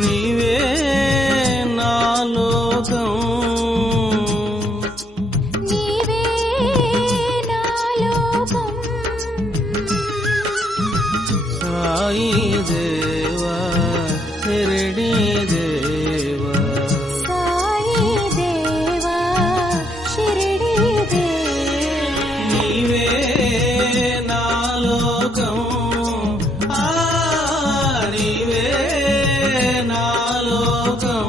నీవే నా లోకం నీవే నా లోకం సాయి దేవా శిరిడి దేవా సాయి దేవా షిరిడి దేవా నీవే నా లోకం నీవే నా లోకం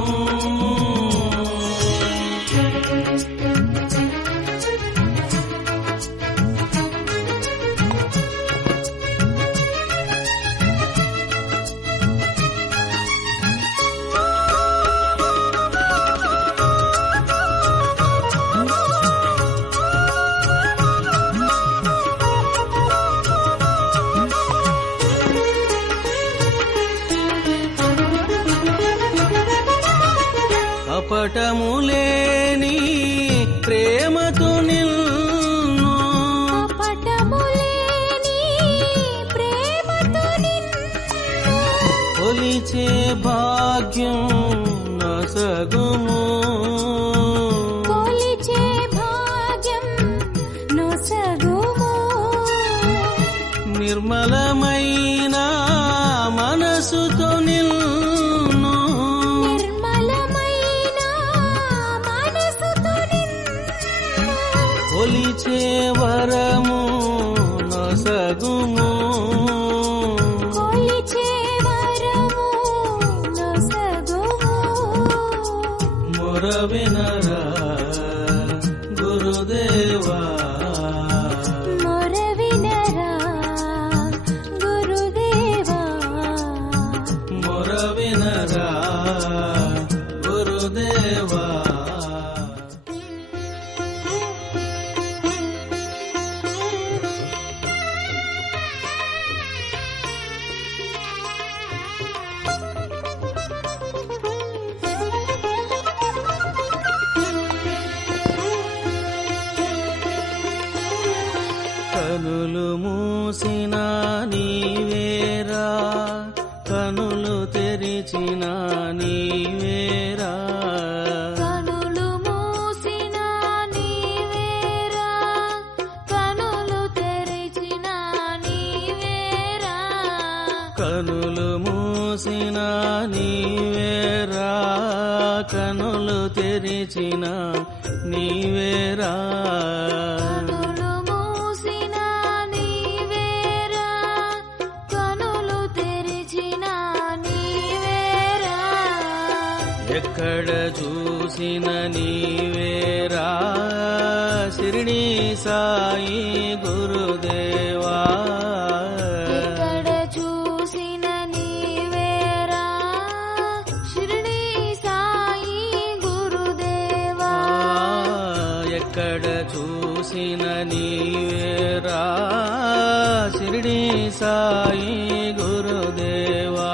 కపటములేని ప్రేమతో నిన్ను కపటములేని ప్రేమతో నిన్ను కొలిచే భాగ్యం నొసగుము కొలిచే భాగ్యం నొసగుము నిర్మలమైన మనసుతో నిన్ను నిర్మలమైన మనసుతో నిన్ను కొలిచే వరము నొసగుము కొలిచే వరము నొసగుము మొరవినరా గురుదేవా మొరవినరా గురుదేవా మొరవినరా గురుదేవా కనులు మూసిన నీవేరా కనులు తెరిచిన నీవేరా కనులు మూసిన నీవేరా కనులు తెరిచిన నీవేరా కనులు మూసిన నీవేరా కనులు తెరిచిన నీవేరా కనులు మూసిన నీవేరా కనులు తెరిచిన నీవేరా ఎక్కడ చూసిన నీవేరా షిరిడి సాయి గురుదేవా ఎక్కడ చూసిన నీవేరా షిరిడి సాయి గురుదేవా ఎక్కడ చూసిన నీవేరా షిరిడి సాయి గురుదేవా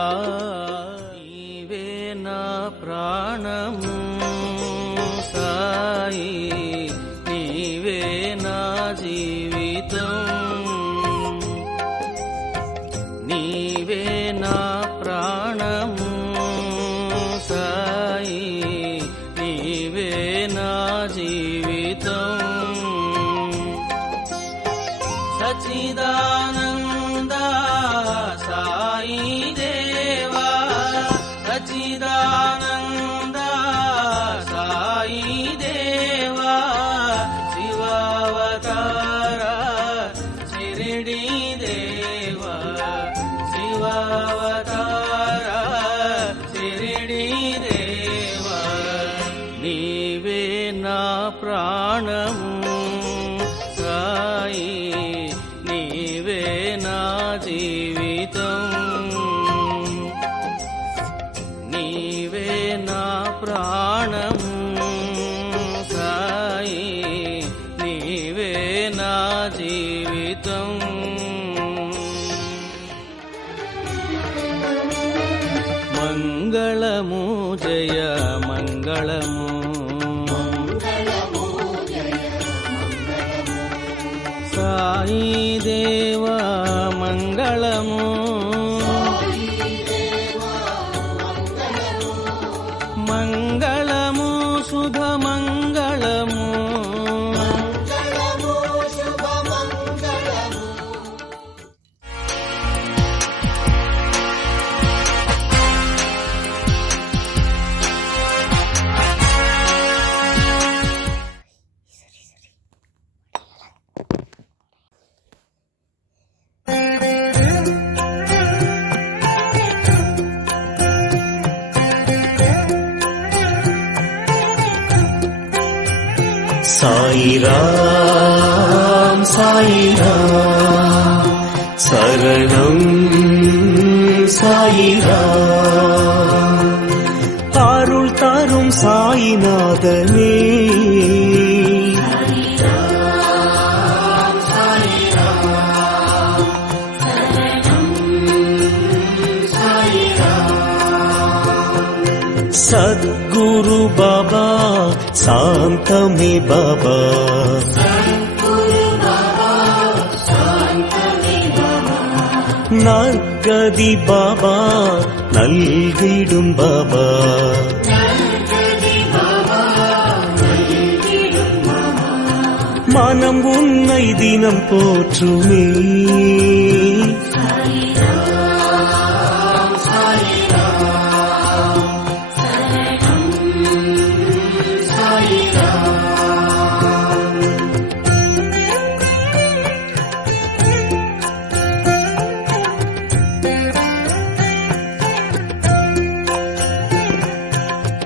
నీవే నా ప్రాణము సాయి నీవే నా జీవితం నీవే నా ప్రాణము సాయి నీవే నా జీవితం సచ్చిదానంద సాయి దేవా సచ్చిదానంద సాయి దేవా శివావతార షిరిడి దేవా శివావతార షిరిడి దేవా నీవే నా ప్రాణము సాయి నీవే నా జీవితం నీవే నా ప్రాణము సాయి నీవే నా జీవితం మంగళము జయ మంగళము సాయి దేవా మంగళము சாயிராம் சாயிராம் சரணம் சாயிராம் அருள் தரும் சாயிநாதனே சத்குரு பாபா சாந்தமே பாபா நற்கதி பாபா நல்கிடும் பாபா மனம் உன்னை தினம் போற்றுமே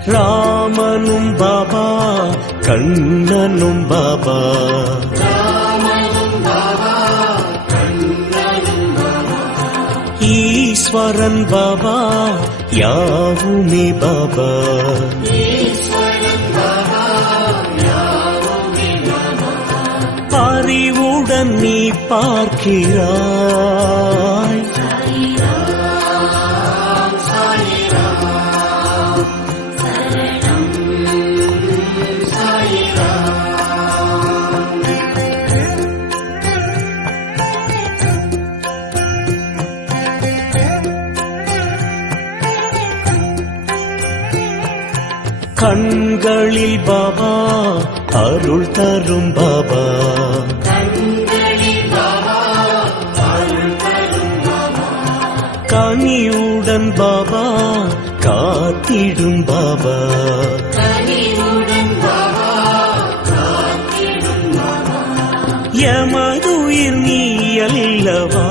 ராமனும் பாபா கண்ணனும் பாபா ஈஸ்வரன் பாபா யாவுமே பாபா அறிவுடன் நீ பார்க்கிறாய் கண்களில் பாபா அருள் தரும் பாபா கனியுடன் பாபா காத்திடும் பாபா எமதுயிர் நீ அல்லவா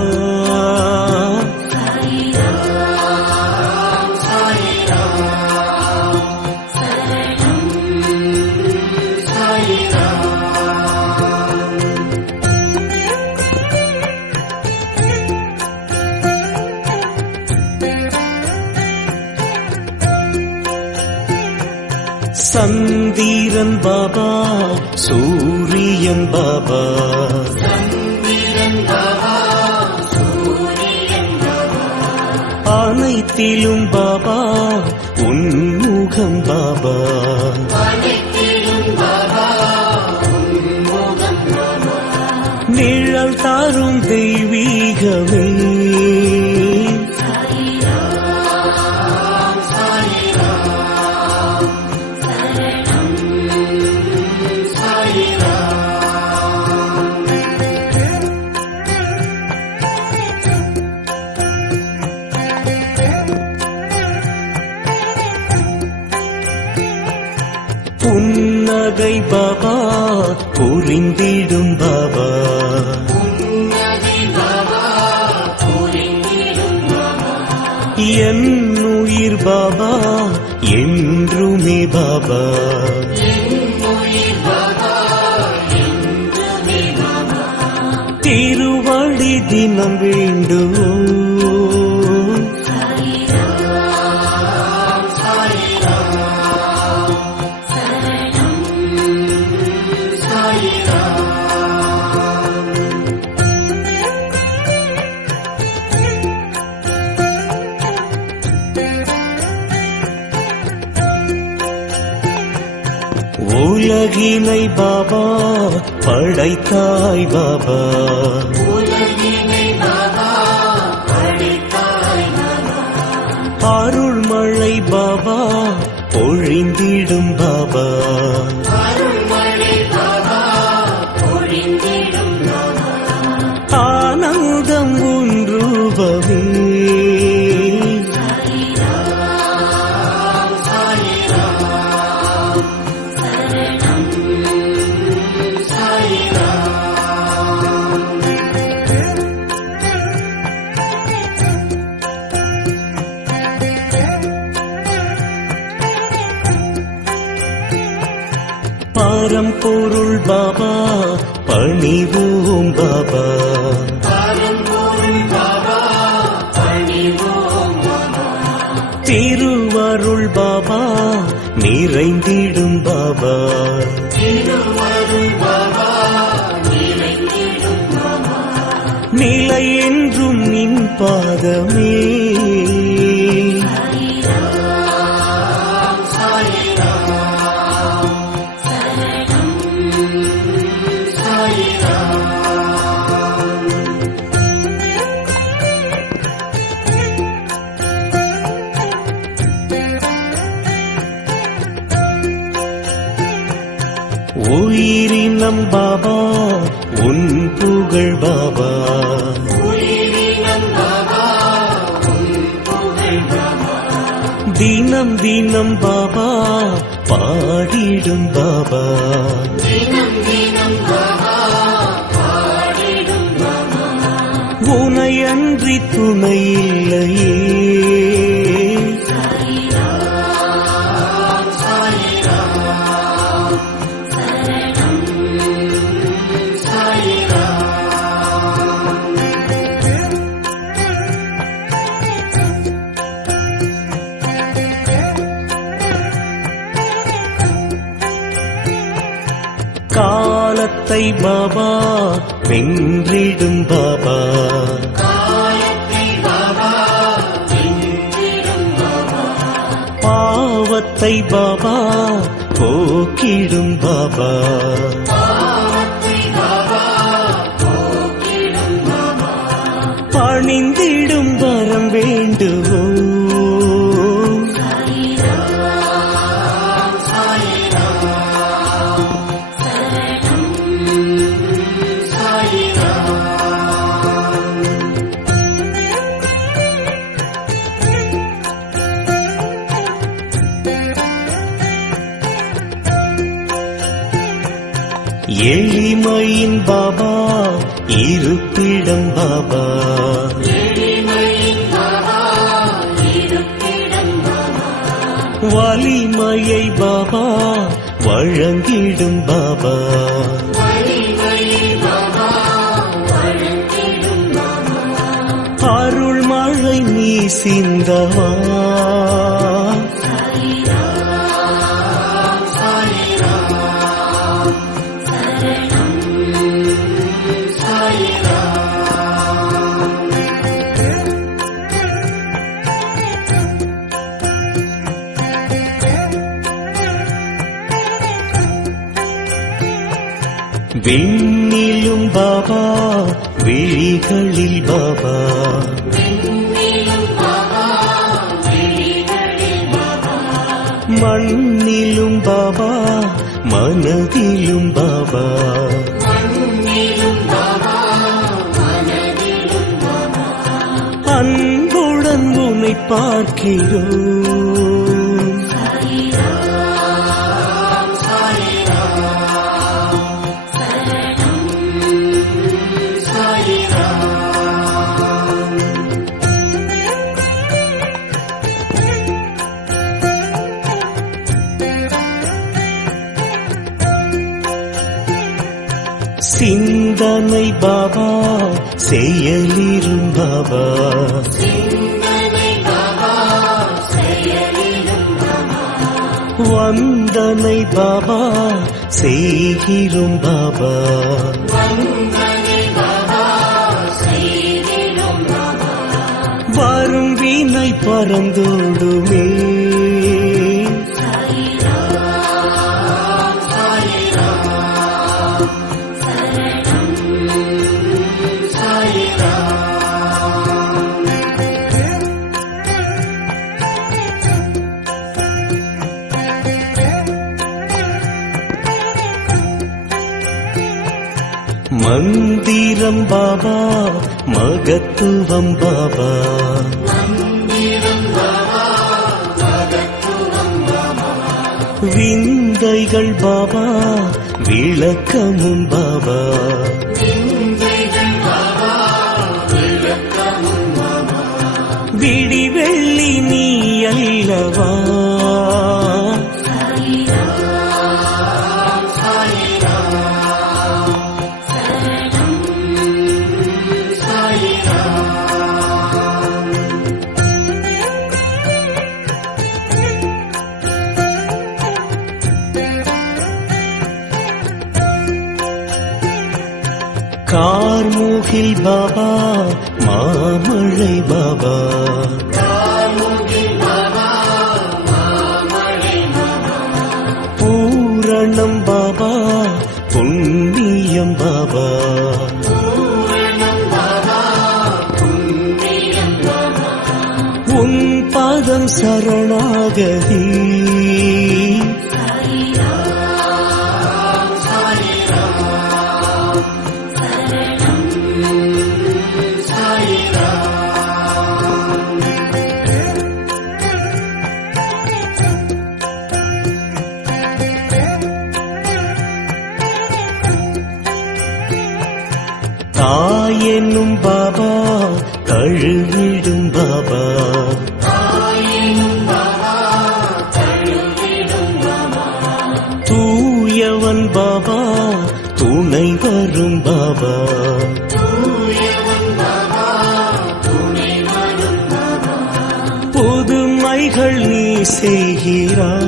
சந்திரன் பாபா சூரியன் பாபா அனைத்திலும் பாபா உன்முகம் பாபா நிழல் தாரும் தெய்வீகமே புன்னகை பாபா புரிந்திடும் பாபா என் உயிர் பாபா என்றுமே பாபா திருவடி தினம் வேண்டுவோம் உலகினை பாபா படைத்தாய் பாபா அருள்மழை பாபா பொழிந்திடும் பாபா ஆனந்தம் ஒன்றுபவே பரம்பொருள் பாபா பணிவோம் பாபா. திருவருள் பாபா நிறைந்திடும் பாபா. நிலை என்றும் நின் பாதமே. உயிரினம் பாபா உன் புகழ் பாபா. தினம் தினம் பாபா பாடிடும் பாபா. உனை அன்றி துணை இல்லையே. காலத்தை பாபா வென்றிடும் பாபா. பாவத்தை பாபா போக்கிடும் பாபா. பணிந்திடும் வரம் வேண்டுவோம். எளிமையின் பாபா இருப்பிடம் பாபா. வலிமையை பாபா வழங்கிடும் பாபா. அருள் மழை நீ சிந்தவா. விண்ணிலும் பாபா விழிகளில் பாபா. மண்ணிலும் பாபா மனதிலும் பாபா. அன்புடன் உன்னை பார்க்கிறோம். சிந்தனை பாபா செயலிரும் பாபா. வந்தனை பாபா செய்கிறோம் பாபா. வரும் வீணை பறந்தோடுமே. மந்திரம் பாபா மகத்துவம் பாபா. விந்தைகள் பாபா விளக்கமும் பாபா. விடி வெள்ளி நீ அல்லவா. கார்முகில் பாபா மாமழை பாபா பூரணம் பாபா புண்ணியம் பாபா உன் பாதம் சரணாகதி தாயென்னும் பாபா தழுவிடும் பாபா தூயவன் பாபா துணை வரும் பாபா புதுமைகள் நீ செய்கிறாய்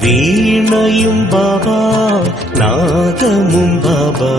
வீணையும் பாபா நாதமும் பாபா